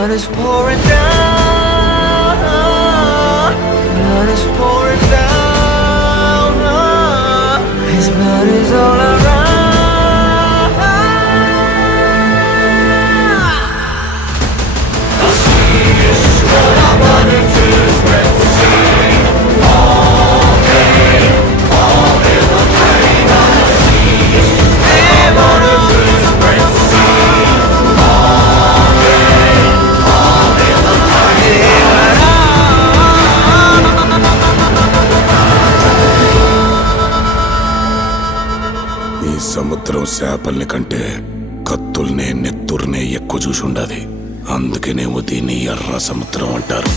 blood is pouring down. Blood is pouring down. His blood is all around. ఈ సముద్రం చేపల్ని కంటే కత్తుల్నే నెత్తుర్నే ఎక్కువ చూసుండాది. అందుకనేమో దీన్ని ఎర్ర సముద్రం అంటారు.